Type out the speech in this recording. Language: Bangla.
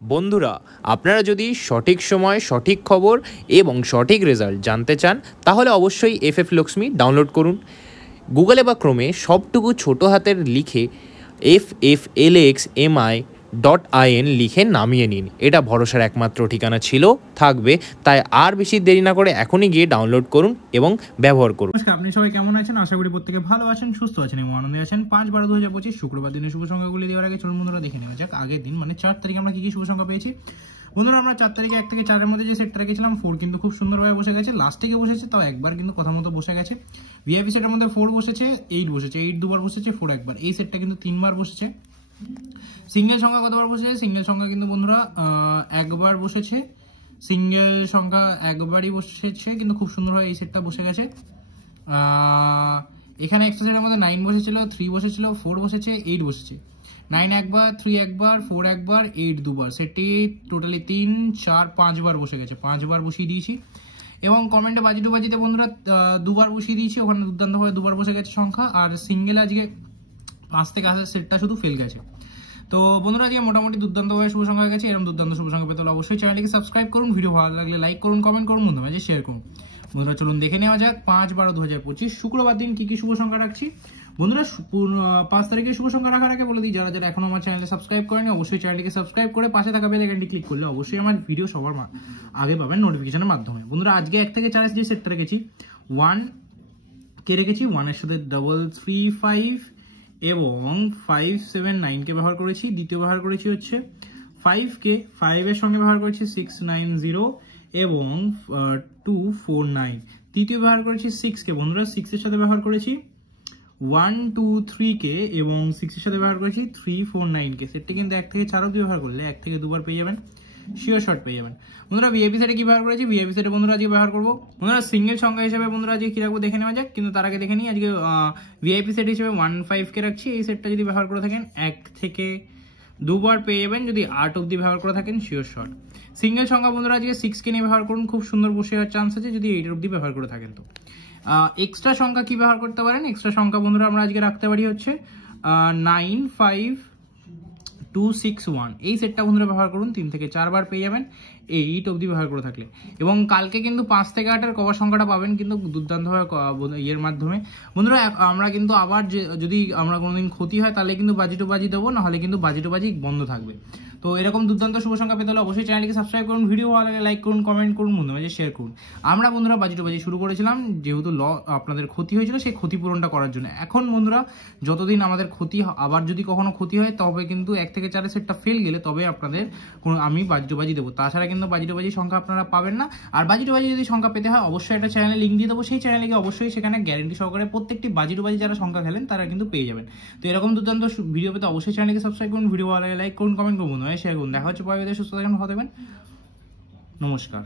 বন্ধুরা, আপনারা যদি সঠিক সময় সঠিক খবর এবং সঠিক রেজাল্ট জানতে চান তাহলে অবশ্যই এফএফ লক্ষ্মী ডাউনলোড করুন। গুগলে বা ক্রোমে সবটুকু ছোটো হাতের লিখে FFLXMI.in লিখে নামিয়ে নিন। এটা ভরসার একমাত্র ঠিকানা ছিল, থাকবে। তাই আর বেশি দেরি না করে এখনই গিয়ে ডাউনলোড করুন এবং ব্যবহার করুন। নমস্কার, আপনি সবাই কেমন আছেন? আশা করি প্রত্যেকে ভালো আছেন, সুস্থ আছেন এবং আনন্দে আছেন। 5/12/2025 শুক্রবার দিনের শুভ সংখ্যাগুলি দেওয়ার আগে চলুন বন্ধুরা দেখে নেওয়া যাক আগের দিন মানে 4 তারিখে আমরা কি কি শুভ সংখ্যা পেয়েছি। বন্ধুরা, আমরা 4 তারিখে 1 থেকে 4 এর মধ্যে যে সেটটা রেখেছিলাম 4 কিন্তু খুব সুন্দরভাবে বসে গেছে, লাস্টে গিয়ে বসেছে, তাও একবার কিন্তু কথা মতো বসে গেছে। ভিআইপি সেটের মধ্যে 4 বসেছে, 8 বসেছে, 8 দুবার বসেছে, 4 একবার। এই সেটটা কিন্তু 3বার বসেছে। সিঙ্গেল সংখ্যা কতবার বসেছে? সিঙ্গেল সংখ্যা কিন্তু বন্ধুরা একবার বসেছে। সিঙ্গেল সংখ্যা একবারই বসেছে, কিন্তু খুব সুন্দরভাবে এই সেটটা বসে গেছে। এখানে এক্সট্রা সেটের মধ্যে 9 বসেছিল, 3 বসেছিল, 4 বসেছে, 8 বসেছে। 9 একবার, 3 একবার, 4 একবার, 8 দুবার। সেটটি টোটালি 3, 4, 5 বার বসে গেছে। 5 বার বসিয়ে দিয়েছি এবং কমেন্টে বাজি টু বাজিতে বন্ধুরা 2 বার বসিয়ে দিয়েছি। ওখানে দুর্দান্তভাবে 2 বার বসে গেছে সংখ্যা। আর সিঙ্গেলে আজকে 5 থেকে আসার সেটটা শুধু ফেল গেছে। তো বন্ধুরা, আজকে মোটামুটি দুর্দান্তভাবে শুভ সংখ্যা হয়ে গেছে। এরকম দুর্দান্ত শুভ সংখ্যা পেতে হলে অবশ্যই চ্যানেলটিকে সাবস্ক্রাইব করুন, ভিডিও ভালো লাগলে লাইক করুন, কমেন্ট করুন, বন্ধুদের মাঝে শেয়ার করুন। বন্ধুরা, চলুন দেখে নেওয়া যাক 5/12/2025 শুক্রবার দিন কি কি শুভ সংখ্যা রাখছি। বন্ধুরা, 5 তারিখে শুভ সংখ্যা রাখার আগে বলে দিই, যারা যারা এখনো আমার চ্যানেলে সাবস্ক্রাইব করেনি অবশ্যই চ্যানেলটিকে সাবস্ক্রাইব করে পাশে থাকা বেল আইকনটি ক্লিক করলে অবশ্যই আমার ভিডিও সবার আগে পাবেন নোটিফিকেশনের মাধ্যমে। বন্ধুরা, আজকে 1 থেকে 4 যে সেটটা রেখেছি 1 কে রেখেছি, 1 এর সাথে 335 এবং 579 কে ব্যবহার করেছি। দ্বিতীয় ব্যবহার করেছি হচ্ছে 5 কে 5 এর সঙ্গে ব্যবহার করেছি 690 এবং 249। তৃতীয় ব্যবহার করেছি 6 কে। বন্ধুরা, 6 এর সাথে ব্যবহার করেছি 123 কে এবং 6 এর সাথে ব্যবহার করেছি 349 কে। সেটটি কিন্তু 1 থেকে 4 অবধি ব্যবহার করলে 1 থেকে 2 বার পেয়ে যাবেন, শিওর শর্ট পেয়ে যাবেন। বন্ধুরা, ভিআইপি সেটে কি ব্যবহার করেছি? ভিআইপি সেটে বন্ধুরা আজকে ব্যবহার করবো বন্ধুরা সিঙ্গেল সংখ্যা হিসেবে বন্ধুরা আজকে কি রাখবো দেখে নেওয়া যাক। কিন্তু তার আগে দেখে নিই আজকে ভিআইপি সেট হিসেবে 15 কে রাখছি। এই সেটটা যদি ব্যবহার করে থাকেন 1 থেকে 2 বার পেয়ে যাবেন, যদি 8 অবধি ব্যবহার করে থাকেন শিওর শর্ট। সিঙ্গেল সংখ্যা বন্ধুরা আজকে 6 কে নিয়ে ব্যবহার করুন, খুব সুন্দর বসে যাওয়ার চান্স আছে যদি 8 অবধি ব্যবহার করে থাকেন। তো এক্সট্রা সংখ্যা কি ব্যবহার করতে পারেন? এক্সট্রা সংখ্যা বন্ধুরা আমরা আজকে রাখতে পারি হচ্ছে 95261। এই সেটটা বন্ধুরা ব্যবহার করুন, 3 থেকে 4 বার পেয়ে যাবেন 8 অবধি ব্যবহার করে থাকলে। এবং কালকে কিন্তু 5 থেকে 8 এর কভার সংখ্যাটা পাবেন কিন্তু দুর্দান্তভাবে ইয়ের মাধ্যমে। বন্ধুরা, আমরা কিন্তু আবার যদি আমরা কোনোদিন ক্ষতি হয় তাহলে কিন্তু বাজি টু বাজি দেবো, নাহলে কিন্তু বাজি টু বাজি বন্ধ থাকবে। তো এরকম দুর্দান্ত শুভ সংখ্যা পেতে হলে অবশ্যই চ্যানেলকে সাবস্ক্রাইব করুন, ভিডিও ভালো লাগে লাইক করুন, কমেন্ট করুন, বন্ধুদের মাঝে শেয়ার করুন। আমরা বন্ধুরা বাজি টু বাজি শুরু করেছিলাম যেহেতু আপনাদের ক্ষতি হয়েছিল সেই ক্ষতিপূরণটা করার জন্য। এখন বন্ধুরা যতদিন আমাদের ক্ষতি আবার যদি কখনো ক্ষতি হয় তবে কিন্তু 1 থেকে 4 সেটটা ফেল গেলে তবে আপনাদের আমি বাজি টু বাজি দেবো, তাছাড়া কিন্তু বাজি টু বাজি সংখ্যা আপনারা পাবেন না। আর বাজি টু বাজি যদি সংখ্যা পেতে হয় অবশ্যই একটা চ্যানেলে লিঙ্ক দিয়ে দেবো, সেই চ্যানেলে গিয়ে অবশ্যই সেখানে গ্যারেন্টি সহকারে প্রত্যেকটি বাজি টু বাজি যারা সংখ্যা খেলেন তারা কিন্তু পেয়ে যাবেন। তো এরকম দুর্দান্ত ভিডিও পেতে অবশ্যই চ্যানেলকে সাবস্ক্রাইব করুন, ভিডিও ভালো লাগে লাইক করুন, কমেন্ট করুন, শেয়ার করুন। দেখা হচ্ছে পরের ভিডিওতে। সুস্থ থাকবেন, ভালো থাকবেন, নমস্কার।